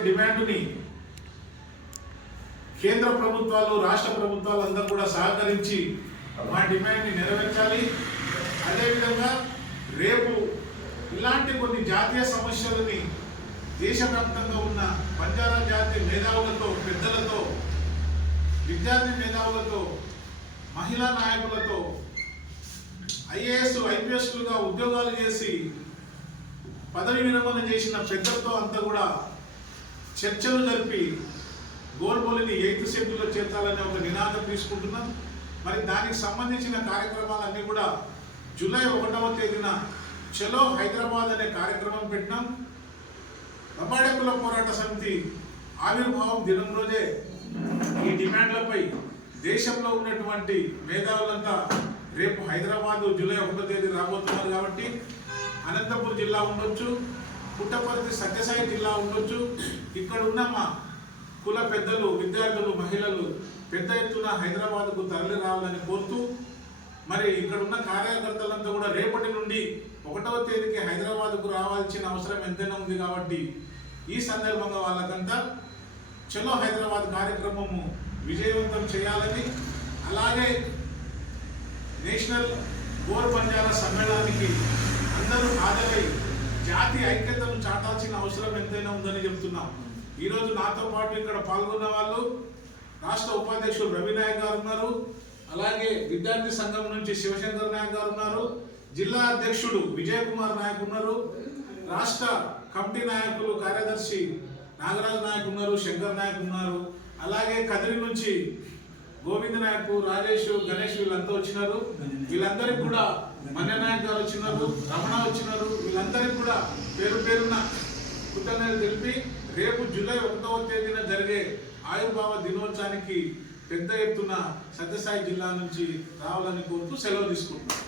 డిమాండ్ని కేంద్ర ప్రభుత్వాలు రాష్ట్ర ప్రభుత్వాలు అందరూ కూడా సహకరించి మా డిమాండ్ని నెరవేర్చాలి. అదేవిధంగా రేపు ఇలాంటి కొన్ని జాతీయ సమస్యలని దేశవ్యాప్తంగా ఉన్న బంజారా జాతి మేధావులతో, పెద్దలతో, విద్యార్థి మేధావులతో, మహిళా నాయకులతో, ఐఏఎస్ ఐపీఎస్లుగా ఉద్యోగాలు చేసి పదవి విరమణ చేసిన పెద్దలతో అంతా కూడా చర్చలు జరిపి గోల్బోలిని 8th షెడ్యూల్లో చేర్చాలనే ఒక నినాదం తీసుకుంటున్నాం. మరి దానికి సంబంధించిన కార్యక్రమాలన్నీ కూడా జూలై 1వ తేదీన చలో హైదరాబాద్ అనే కార్యక్రమం పెట్టినాం. లంబాడి హక్కుల పోరాట సమితి ఆవిర్భావం దినం రోజే ఈ డిమాండ్లపై దేశంలో ఉన్నటువంటి మేధావులంతా రేపు హైదరాబాద్ జూలై 1వ తేదీ రాబోతున్నారు. కాబట్టి అనంతపురం జిల్లా ఉండొచ్చు, పుట్టపర్తి సత్యసాయి జిల్లా ఉండొచ్చు, ఇక్కడ ఉన్న మా కుల పెద్దలు, విద్యార్థులు, మహిళలు పెద్ద ఎత్తున హైదరాబాద్కు తరలి రావాలని కోరుతూ, మరి ఇక్కడ ఉన్న కార్యకర్తలంతా కూడా రేపటి నుండి 1వ తేదీకి హైదరాబాద్కు రావాల్సిన అవసరం ఎంతైనా ఉంది. కాబట్టి ఈ సందర్భంగా వాళ్ళకంతా చలో హైదరాబాద్ కార్యక్రమము విజయవంతం చేయాలని, అలాగే నేషనల్ గోర్ బంజారా సమ్మేళనానికి అందరూ హాజరై జాతి ఐక్యతను చాటాల్సిన అవసరం ఎంతైనా ఉందని చెప్తున్నాం. ఈరోజు నాతో పాటు ఇక్కడ పాల్గొన్న వాళ్ళు రాష్ట్ర ఉపాధ్యక్షులు రవి నాయక్ గారు ఉన్నారు, అలాగే విద్యార్థి సంఘం నుంచి శివశంకర్ నాయక్ గారు ఉన్నారు, జిల్లా అధ్యక్షుడు విజయ్ కుమార్ నాయక్ ఉన్నారు, రాష్ట్ర కమిటీ నాయకులు కార్యదర్శి నాగరాజ్ నాయక్ ఉన్నారు, శంకర్ నాయక్ ఉన్నారు, అలాగే కదిరి నుంచి గోవింద్ నాయక్, రాజేష్, గణేష్ వీళ్ళంతా వచ్చినారు. వీళ్ళందరికీ కూడా మన్య నాయక్ గారు వచ్చినారు, రమణ వచ్చినారు. వీళ్ళందరికీ కూడా పేరు పేరున్న కృతజ్ఞతలు తెలిపి రేపు జూలై 1వ తేదీన జరిగే ఆవిర్భావ దినోత్సవానికి పెద్ద ఎత్తున సత్యసాయి జిల్లా నుంచి రావాలని కోరుతూ సెలవు తీసుకుంటున్నాం.